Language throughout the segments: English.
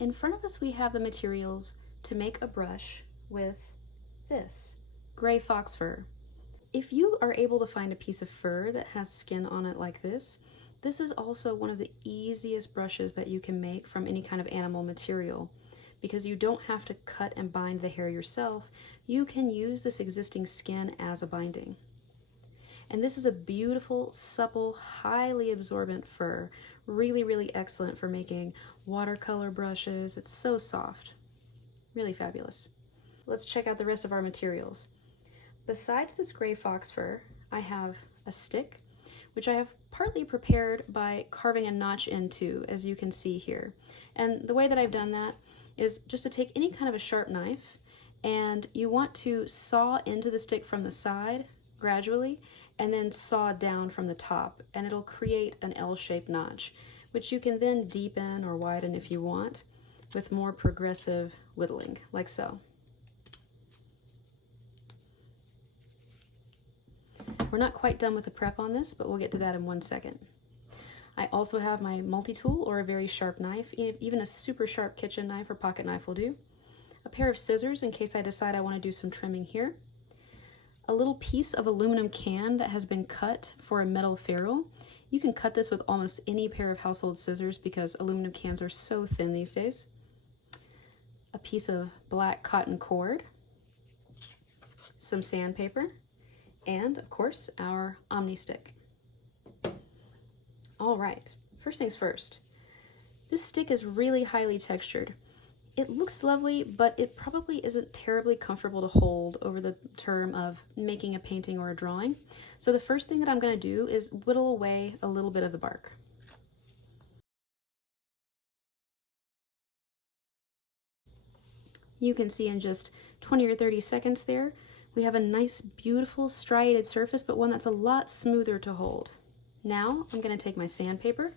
In front of us we have the materials to make a brush with this gray fox fur. If you are able to find a piece of fur that has skin on it like this is also one of the easiest brushes that you can make from any kind of animal material, because you don't have to cut and bind the hair yourself. You can use this existing skin as a binding. And this is a beautiful, supple, highly absorbent fur. Really, really excellent for making watercolor brushes. It's so soft. Really fabulous. Let's check out the rest of our materials. Besides this gray fox fur, I have a stick, which I have partly prepared by carving a notch into, as you can see here. And the way that I've done that is just to take any kind of a sharp knife, and you want to saw into the stick from the side gradually, and then saw down from the top, and it'll create an L-shaped notch, which you can then deepen or widen if you want with more progressive whittling, like so. We're not quite done with the prep on this, but we'll get to that in 1 second. I also have my multi-tool, or a very sharp knife. Even a super sharp kitchen knife or pocket knife will do. A pair of scissors in case I decide I want to do some trimming here. A little piece of aluminum can that has been cut for a metal ferrule. You can cut this with almost any pair of household scissors because aluminum cans are so thin these days. A piece of black cotton cord, some sandpaper, and of course our Omni stick. All right, first things first. This stick is really highly textured. It looks lovely, but it probably isn't terribly comfortable to hold over the term of making a painting or a drawing. So the first thing that I'm going to do is whittle away a little bit of the bark. You can see in just 20 or 30 seconds there, we have a nice, beautiful striated surface, but one that's a lot smoother to hold. Now I'm going to take my sandpaper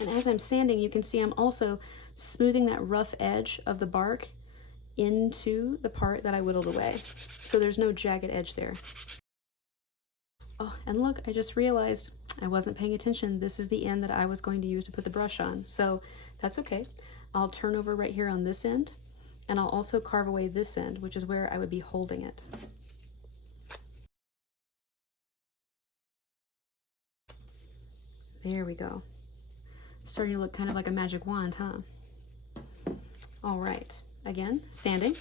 and as I'm sanding, you can see I'm also smoothing that rough edge of the bark into the part that I whittled away, so there's no jagged edge there. Oh, and look, I just realized I wasn't paying attention. This is the end that I was going to use to put the brush on, so that's okay. I'll turn over right here on this end, and I'll also carve away this end, which is where I would be holding it. There we go. Starting to look kind of like a magic wand, huh? All right, again, sanding.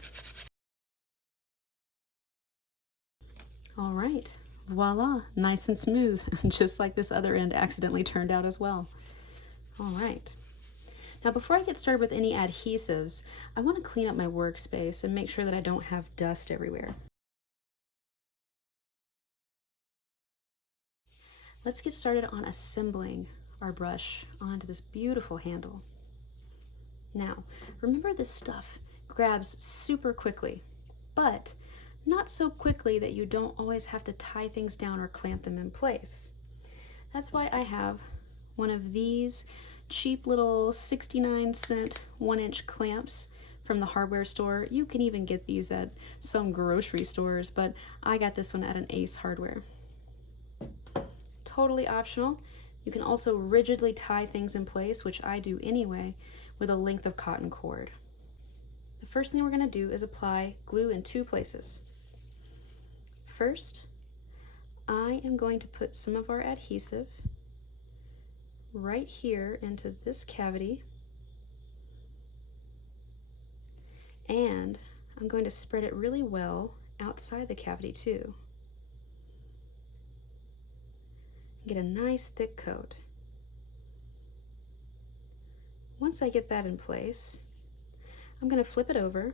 All right, voila, nice and smooth, just like this other end accidentally turned out as well. All right. Now before I get started with any adhesives, I want to clean up my workspace and make sure that I don't have dust everywhere. Let's get started on assembling our brush onto this beautiful handle. Now, remember this stuff grabs super quickly, but not so quickly that you don't always have to tie things down or clamp them in place. That's why I have one of these cheap little 69-cent 1-inch clamps from the hardware store. You can even get these at some grocery stores, but I got this one at an Ace Hardware. Totally optional. You can also rigidly tie things in place, which I do anyway, with a length of cotton cord. The first thing we're going to do is apply glue in 2 places. First, I am going to put some of our adhesive right here into this cavity, and I'm going to spread it really well outside the cavity too. Get a nice thick coat. Once I get that in place, I'm going to flip it over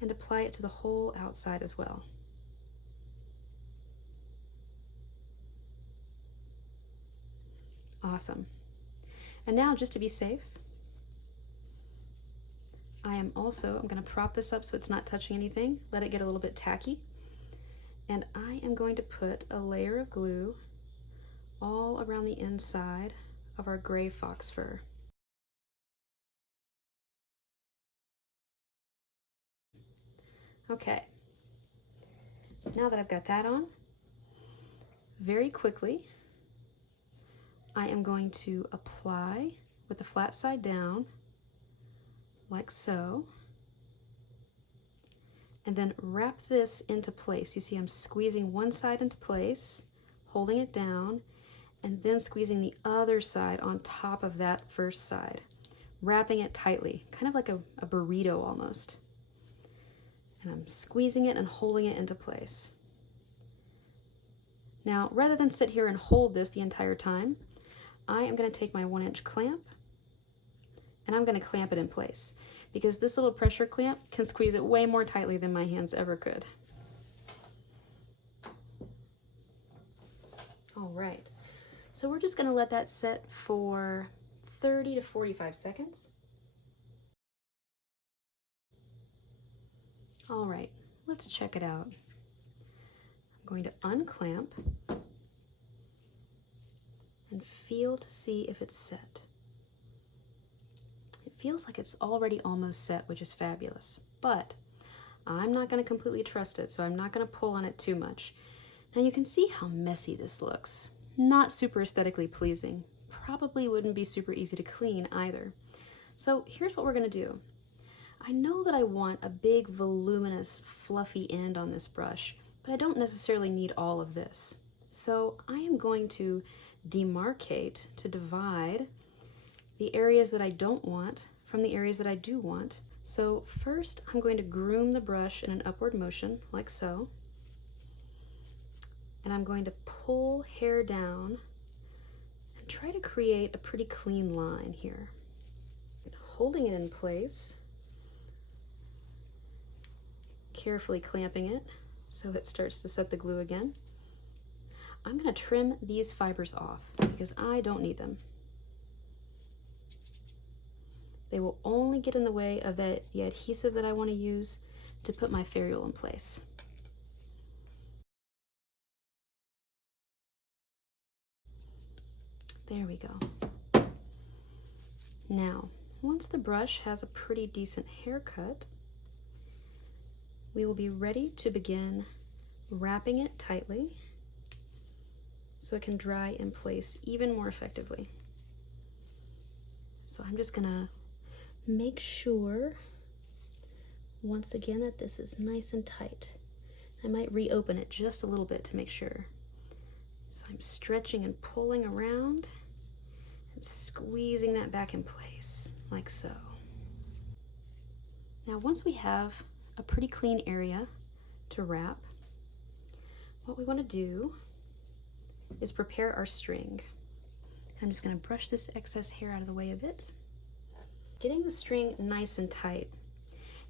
and apply it to the whole outside as well. Awesome. And now, just to be safe, I'm going to prop this up so it's not touching anything, let it get a little bit tacky, and I am going to put a layer of glue all around the inside of our gray fox fur. Okay, now that I've got that on, very quickly I am going to apply with the flat side down, like so, and then wrap this into place. You see I'm squeezing one side into place, holding it down, and then squeezing the other side on top of that first side, wrapping it tightly, kind of like a burrito almost. And I'm squeezing it and holding it into place. Now, rather than sit here and hold this the entire time, I am going to take my 1-inch clamp and I'm going to clamp it in place, because this little pressure clamp can squeeze it way more tightly than my hands ever could. All right, so we're just going to let that set for 30 to 45 seconds. All right, let's check it out. I'm going to unclamp and feel to see if it's set. It feels like it's already almost set, which is fabulous, but I'm not going to completely trust it, so I'm not going to pull on it too much. Now you can see how messy this looks. Not super aesthetically pleasing. Probably wouldn't be super easy to clean either. So here's what we're going to do. I know that I want a big, voluminous, fluffy end on this brush, but I don't necessarily need all of this. So I am going to demarcate, to divide the areas that I don't want from the areas that I do want. So first I'm going to groom the brush in an upward motion, like so. And I'm going to pull hair down and try to create a pretty clean line here. Holding it in place, carefully clamping it so it starts to set the glue again. I'm going to trim these fibers off because I don't need them. They will only get in the way of the adhesive that I want to use to put my ferrule in place. There we go. Now, once the brush has a pretty decent haircut, we will be ready to begin wrapping it tightly so it can dry in place even more effectively. So I'm just gonna make sure, once again, that this is nice and tight. I might reopen it just a little bit to make sure. So I'm stretching and pulling around and squeezing that back in place, like so. Now, once we have a pretty clean area to wrap, what we want to do is prepare our string. I'm just going to brush this excess hair out of the way a bit. Getting the string nice and tight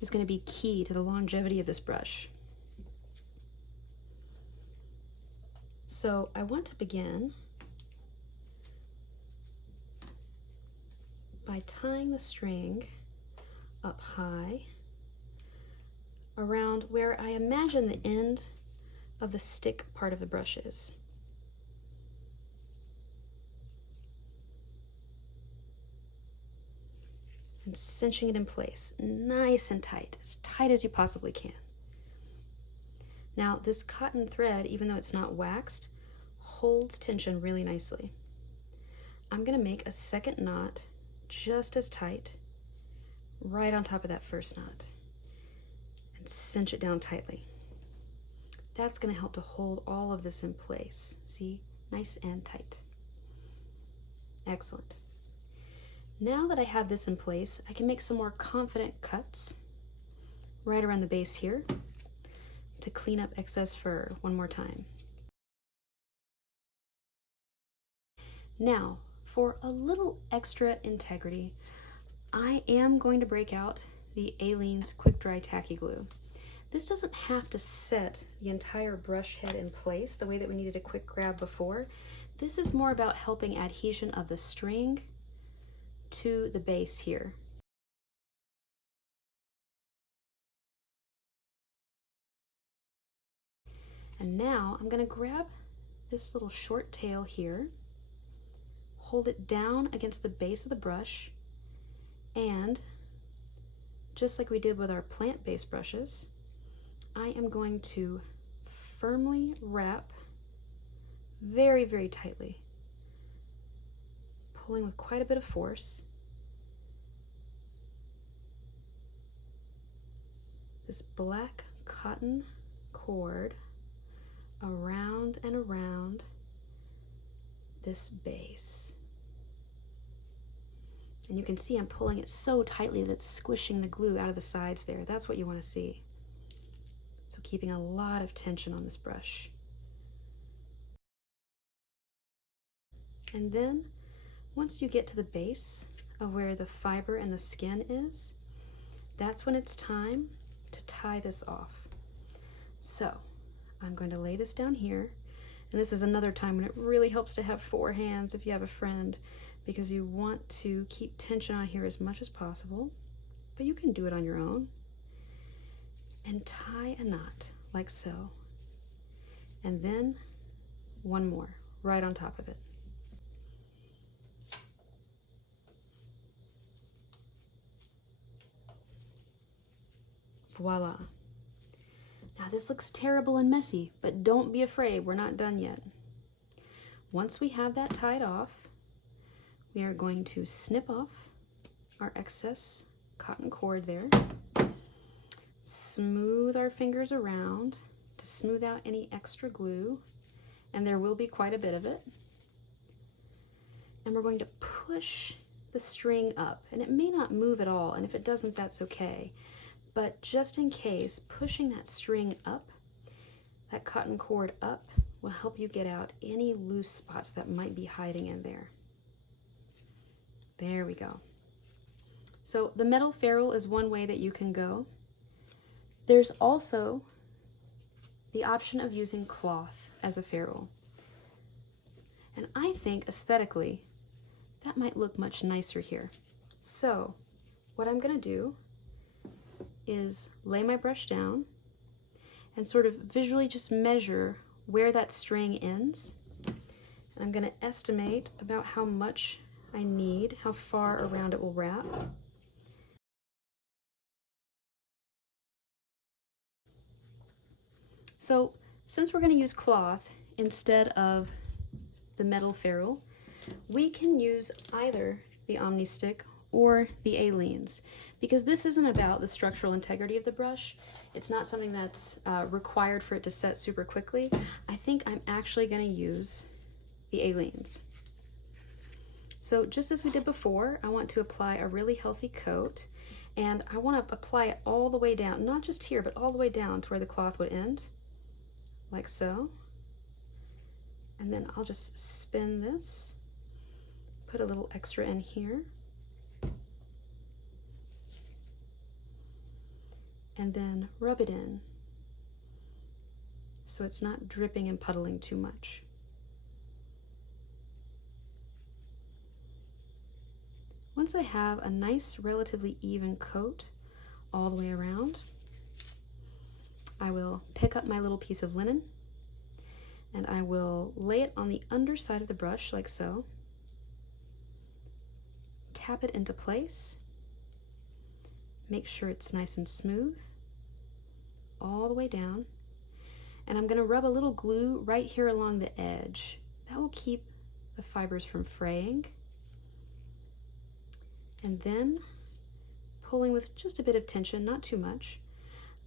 is going to be key to the longevity of this brush. So I want to begin by tying the string up high around where I imagine the end of the stick part of the brush is. And cinching it in place, nice and tight as you possibly can. Now, this cotton thread, even though it's not waxed, holds tension really nicely. I'm going to make a second knot just as tight right on top of that first knot and cinch it down tightly. That's going to help to hold all of this in place. See? Nice and tight. Excellent. Now that I have this in place, I can make some more confident cuts right around the base here to clean up excess fur one more time. Now, for a little extra integrity, I am going to break out the Aleene's Quick Dry Tacky Glue. This doesn't have to set the entire brush head in place the way that we needed a quick grab before. This is more about helping adhesion of the string to the base here. And now I'm going to grab this little short tail here, hold it down against the base of the brush, and just like we did with our plant-based brushes, I am going to firmly wrap very, very tightly pulling with quite a bit of force. This black cotton cord around and around this base. And you can see I'm pulling it so tightly that it's squishing the glue out of the sides there. That's what you want to see. So keeping a lot of tension on this brush. And then once you get to the base of where the fiber and the skin is, that's when it's time to tie this off. So I'm going to lay this down here. And this is another time when it really helps to have 4 hands if you have a friend, because you want to keep tension on here as much as possible, but you can do it on your own. And tie a knot like so. And then one more right on top of it. Voila. Now this looks terrible and messy, but don't be afraid, we're not done yet. Once we have that tied off, we are going to snip off our excess cotton cord there, smooth our fingers around to smooth out any extra glue, and there will be quite a bit of it. And we're going to push the string up, and it may not move at all, and if it doesn't, that's okay. But just in case, pushing that string up, that cotton cord up, will help you get out any loose spots that might be hiding in there. There we go. So the metal ferrule is one way that you can go. There's also the option of using cloth as a ferrule. And I think aesthetically, that might look much nicer here. So what I'm gonna do is lay my brush down and sort of visually just measure where that string ends. And I'm gonna estimate about how much I need, how far around it will wrap. So since we're going to use cloth instead of the metal ferrule, we can use either the Omni Stick or the Aleene's, because this isn't about the structural integrity of the brush. It's not something that's required for it to set super quickly. I think I'm actually going to use the Aleene's. So just as we did before, I want to apply a really healthy coat, and I want to apply it all the way down, not just here, but all the way down to where the cloth would end, like so. And then I'll just spin this, put a little extra in here, and then rub it in so it's not dripping and puddling too much. Once I have a nice, relatively even coat all the way around, I will pick up my little piece of linen and I will lay it on the underside of the brush like so, tap it into place, make sure it's nice and smooth all the way down, and I'm going to rub a little glue right here along the edge. That will keep the fibers from fraying. And then, pulling with just a bit of tension, not too much,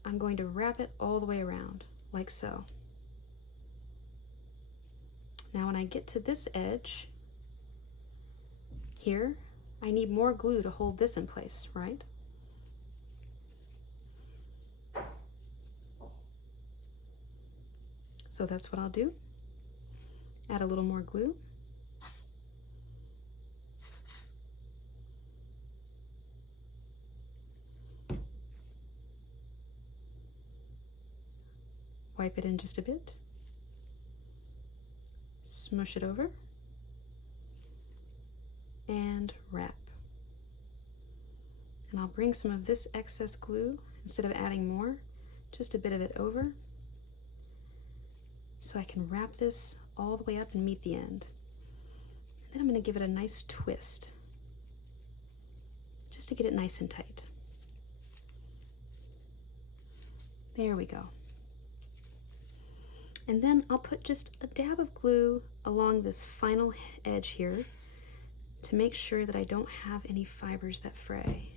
I'm going to wrap it all the way around, like so. Now when I get to this edge here, I need more glue to hold this in place, right? So that's what I'll do. Add a little more glue. Wipe it in just a bit, smush it over, and wrap. And I'll bring some of this excess glue, instead of adding more, just a bit of it over, so I can wrap this all the way up and meet the end. And then I'm going to give it a nice twist, just to get it nice and tight. There we go. And then I'll put just a dab of glue along this final edge here, to make sure that I don't have any fibers that fray.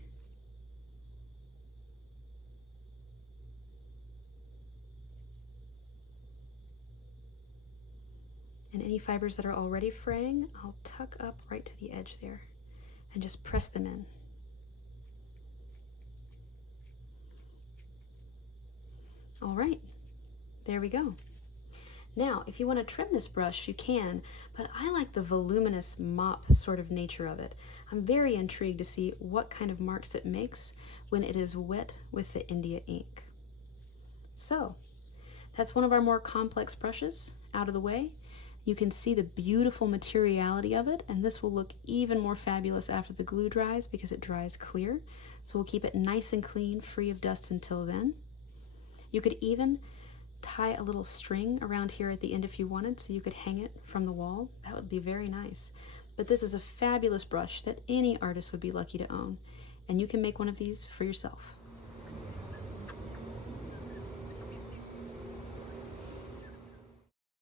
And any fibers that are already fraying, I'll tuck up right to the edge there and just press them in. All right, there we go. Now, if you want to trim this brush, you can, but I like the voluminous mop sort of nature of it. I'm very intrigued to see what kind of marks it makes when it is wet with the India ink. So, that's one of our more complex brushes out of the way. You can see the beautiful materiality of it, and this will look even more fabulous after the glue dries because it dries clear. So we'll keep it nice and clean, free of dust until then. You could even tie a little string around here at the end if you wanted, so you could hang it from the wall. That would be very nice. But this is a fabulous brush that any artist would be lucky to own, and you can make one of these for yourself.